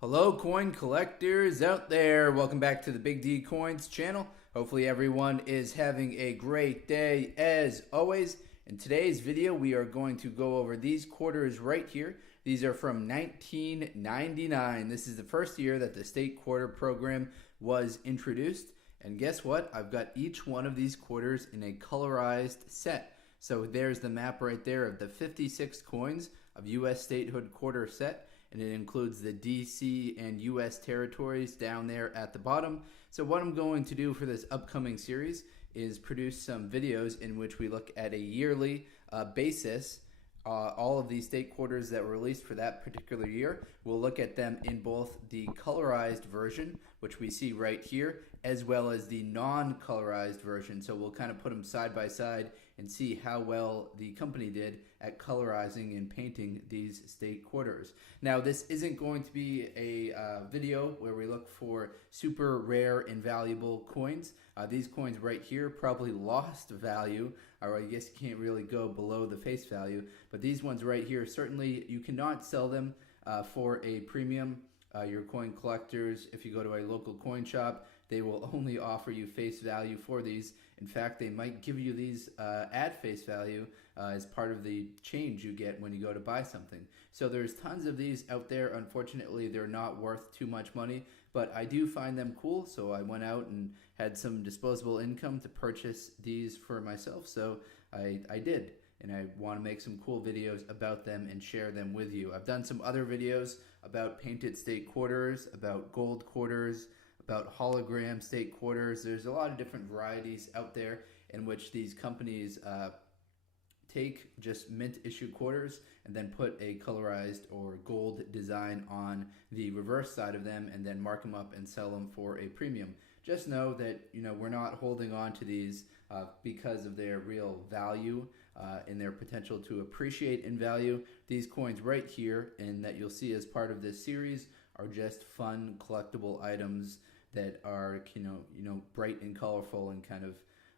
Hello coin collectors out there, welcome back to the Big D Coins channel. Hopefully everyone is having a great day as always. In today's video we are going to go over these quarters right here. These are from 1999. This is the first year that the state quarter program was introduced. And guess what? I've got each one of these quarters in a colorized set. So there's the map right there of the 56 coins of US statehood quarter set. And it includes the DC and US territories down there at the bottom. So what I'm going to do for this upcoming series is produce some videos in which we look at a yearly basis. All of these state quarters that were released for that particular year, we'll look at them in both the colorized version, which we see right here, as well as the non-colorized version. So we'll kind of put them side by side and see how well the company did at colorizing and painting these state quarters. Now, this isn't going to be a video where we look for super rare and valuable coins. These coins right here probably lost value, or I guess you can't really go below the face value, but these ones right here, certainly you cannot sell them for a premium. Your coin collectors, if you go to a local coin shop, they will only offer you face value for these. In fact, they might give you these at face value as part of the change you get when you go to buy something. So there's tons of these out there. Unfortunately, they're not worth too much money, but I do find them cool. So I went out and had some disposable income to purchase these for myself. So I did. And I want to make some cool videos about them and share them with you. I've done some other videos about painted state quarters, about gold quarters, about hologram state quarters. There's a lot of different varieties out there in which these companies take just mint issue quarters and then put a colorized or gold design on the reverse side of them and then mark them up and sell them for a premium. Just know that we're not holding on to these because of their real value and their potential to appreciate in value. These coins right here and that you'll see as part of this series are just fun collectible items that are bright and colorful and kind of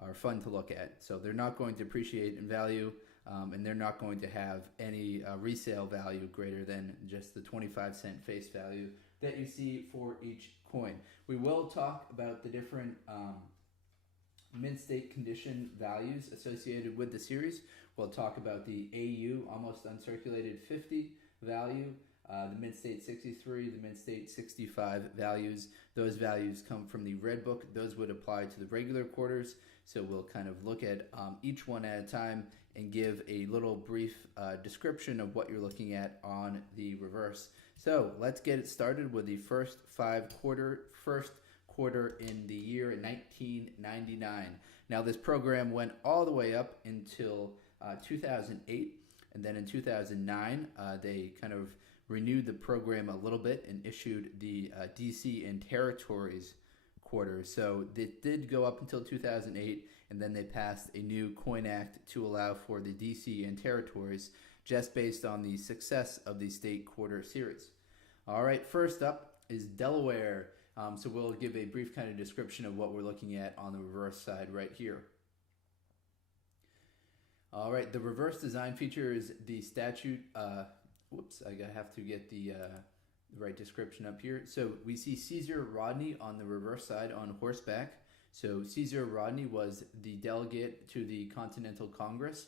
are fun to look at. So they're not going to appreciate in value and they're not going to have any resale value greater than just the 25-cent face value that you see for each coin. We will talk about the different mint state condition values associated with the series. We'll talk about the AU, almost uncirculated 50 value, the mint state 63, the mint state 65 values. Those values come from the red book. Those would apply to the regular quarters. So we'll kind of look at each one at a time and give a little brief description of what you're looking at on the reverse. So let's get it started with the first quarter in the year 1999. Now this program went all the way up until 2008, and then in 2009 they kind of renewed the program a little bit and issued the DC and territories quarters. So it did go up until 2008, and then they passed a new coin act to allow for the DC and territories just based on the success of the state quarter series. All right, first up is Delaware. So we'll give a brief kind of description of what we're looking at on the reverse side right here. All right, the reverse design features the statute. Whoops, I have to get the right description up here. So we see Caesar Rodney on the reverse side on horseback. So Caesar Rodney was the delegate to the Continental Congress.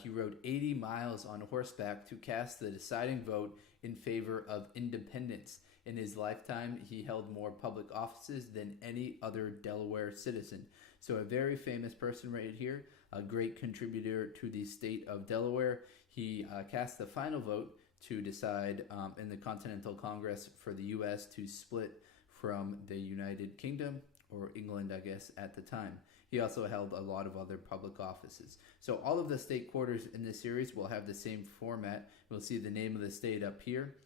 He rode 80 miles on horseback to cast the deciding vote in favor of independence. In his lifetime, he held more public offices than any other Delaware citizen. So a very famous person right here, a great contributor to the state of Delaware. He cast the final vote to decide in the Continental Congress for the U.S. to split from the United Kingdom, or England, I guess, at the time. He also held a lot of other public offices. So all of the state quarters in this series will have the same format. We'll see the name of the state up here.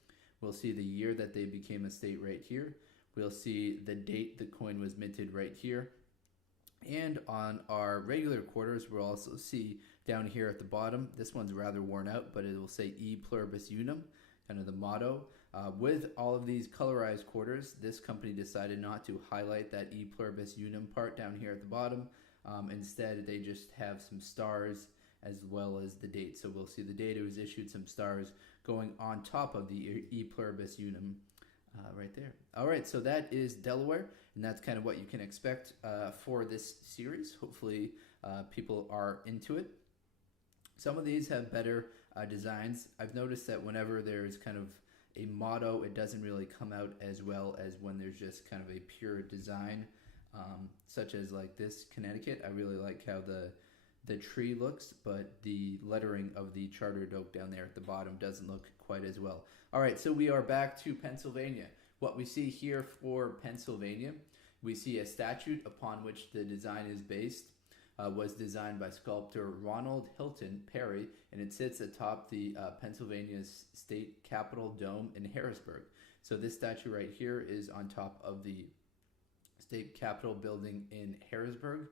We'll see the year that they became a state right here. We'll see the date the coin was minted right here. And on our regular quarters, we'll also see down here at the bottom, this one's rather worn out, but it will say E pluribus unum, kind of the motto. With all of these colorized quarters, this company decided not to highlight that E pluribus unum part down here at the bottom. Instead, they just have some stars as well as the date. So we'll see the date it was issued, some stars going on top of the E pluribus unum right there. All right, so that is Delaware, and that's kind of what you can expect for this series. Hopefully people are into it. Some of these have better designs. I've noticed that whenever there's kind of a motto, it doesn't really come out as well as when there's just kind of a pure design, such as like this Connecticut. I really like how the tree looks, but the lettering of the chartered oak down there at the bottom doesn't look quite as well. All right, so we are back to Pennsylvania. What we see here for Pennsylvania, we see a statue upon which the design is based. Was designed by sculptor Ronald Hilton Perry, and it sits atop the Pennsylvania's State Capitol Dome in Harrisburg. So this statue right here is on top of the State Capitol building in Harrisburg.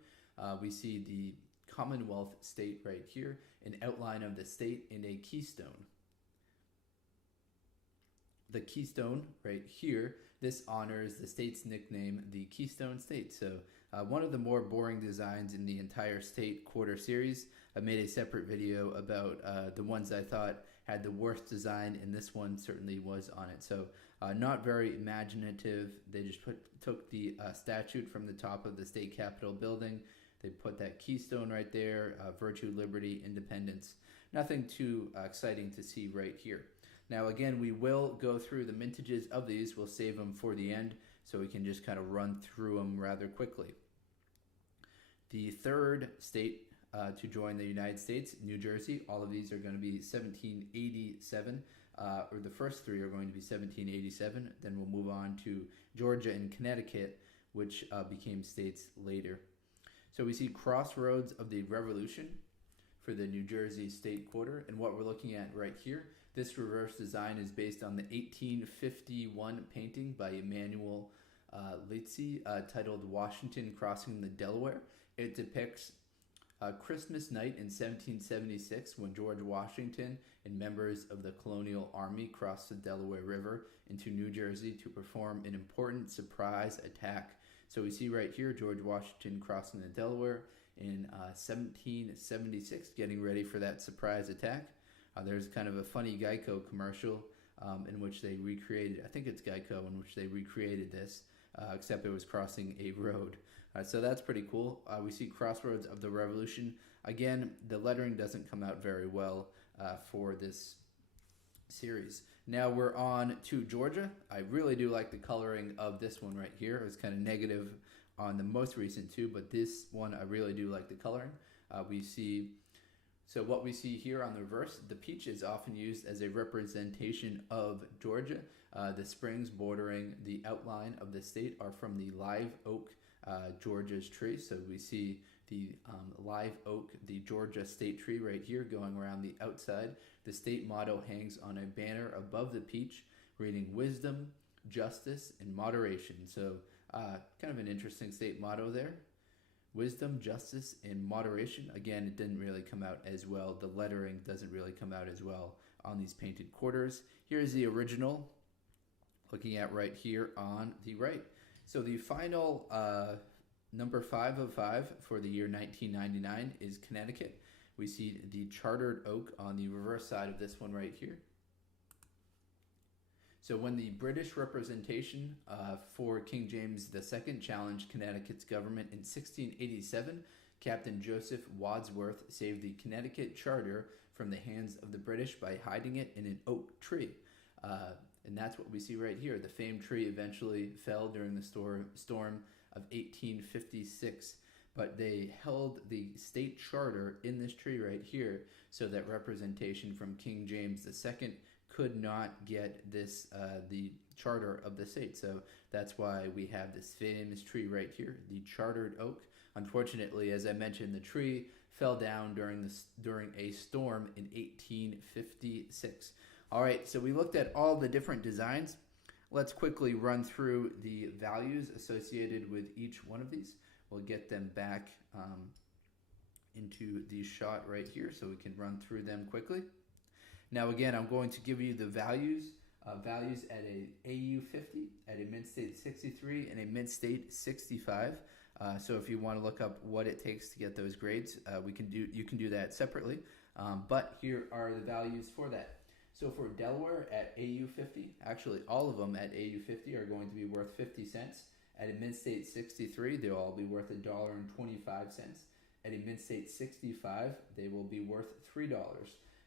We see the Commonwealth State right here, an outline of the state, and a keystone. The keystone right here, this honors the state's nickname, the Keystone State. So one of the more boring designs in the entire state quarter series. I made a separate video about the ones I thought had the worst design, and this one certainly was on it. So not very imaginative. They just took the statue from the top of the state capitol building. They put that keystone right there, virtue, liberty, independence. Nothing too exciting to see right here. Now again, we will go through the mintages of these. We'll save them for the end so we can just kind of run through them rather quickly. The third state to join the United States, New Jersey. All of these are going to be 1787, or the first three are going to be 1787. Then we'll move on to Georgia and Connecticut, which became states later. So we see Crossroads of the Revolution for the New Jersey state quarter. And what we're looking at right here, this reverse design is based on the 1851 painting by Emanuel Leitzi titled Washington Crossing the Delaware. It depicts Christmas night in 1776 when George Washington and members of the Colonial Army crossed the Delaware River into New Jersey to perform an important surprise attack. So we see right here George Washington crossing the Delaware in 1776, getting ready for that surprise attack. There's kind of a funny Geico commercial in which they recreated, I think it's Geico, in which they recreated this, except it was crossing a road. So that's pretty cool. We see Crossroads of the Revolution. Again, the lettering doesn't come out very well for this series. Now we're on to Georgia. I really do like the coloring of this one right here. It was kind of negative on the most recent two, but this one I really do like the coloring. So what we see here on the reverse, the peach is often used as a representation of Georgia. The springs bordering the outline of the state are from the live oak Georgia's tree. So we see the live oak, the Georgia state tree right here going around the outside. The state motto hangs on a banner above the peach reading wisdom, justice, and moderation. So kind of an interesting state motto there. Wisdom, justice, and moderation. Again, it didn't really come out as well. The lettering doesn't really come out as well on these painted quarters. Here's the original, looking at right here on the right. So the final number 5 of 5 for the year 1999 is Connecticut. We see the chartered oak on the reverse side of this one right here. So when the British representation for King James II challenged Connecticut's government in 1687, Captain Joseph Wadsworth saved the Connecticut charter from the hands of the British by hiding it in an oak tree. And that's what we see right here. The famed tree eventually fell during the storm of 1856, but they held the state charter in this tree right here so that representation from King James II could not get this the charter of the state. So that's why we have this famous tree right here, the chartered oak. Unfortunately, as I mentioned, the tree fell down during a storm in 1856. All right, so we looked at all the different designs. Let's quickly run through the values associated with each one of these. We'll get them back into the shot right here so we can run through them quickly. Now again, I'm going to give you the values at a AU 50, at a Mint State 63, and a Mint State 65. So if you want to look up what it takes to get those grades, you can do that separately. But here are the values for that. So for Delaware at AU50, actually all of them at AU50 are going to be worth 50 cents. At a Mid-State 63, they'll all be worth $1.25. At a Mid-State 65, they will be worth $3.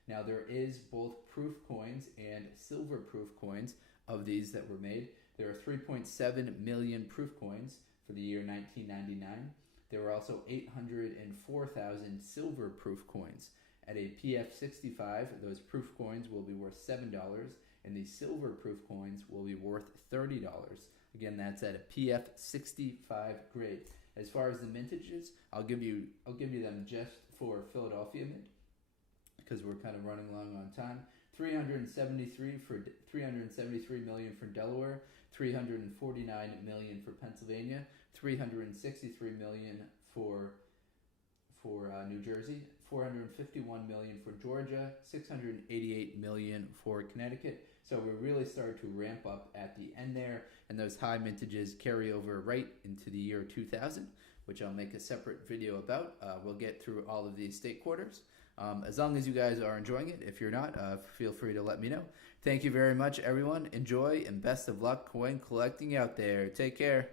Now there is both proof coins and silver proof coins of these that were made. There are 3.7 million proof coins for the year 1999. There were also 804,000 silver proof coins. At a PF65, those proof coins will be worth $7, and the silver proof coins will be worth $30. Again, that's at a PF65 grade. As far as the mintages, I'll give you them just for Philadelphia mint because we're kind of running long on time. 373 million for Delaware, 349 million for Pennsylvania, 363 million for New Jersey, 451 million for Georgia, 688 million for Connecticut. So we really started to ramp up at the end there, and those high mintages carry over right into the year 2000, which I'll make a separate video about. We'll get through all of these state quarters. As long as you guys are enjoying it. If you're not, feel free to let me know. Thank you very much, everyone. Enjoy and best of luck coin collecting out there. Take care.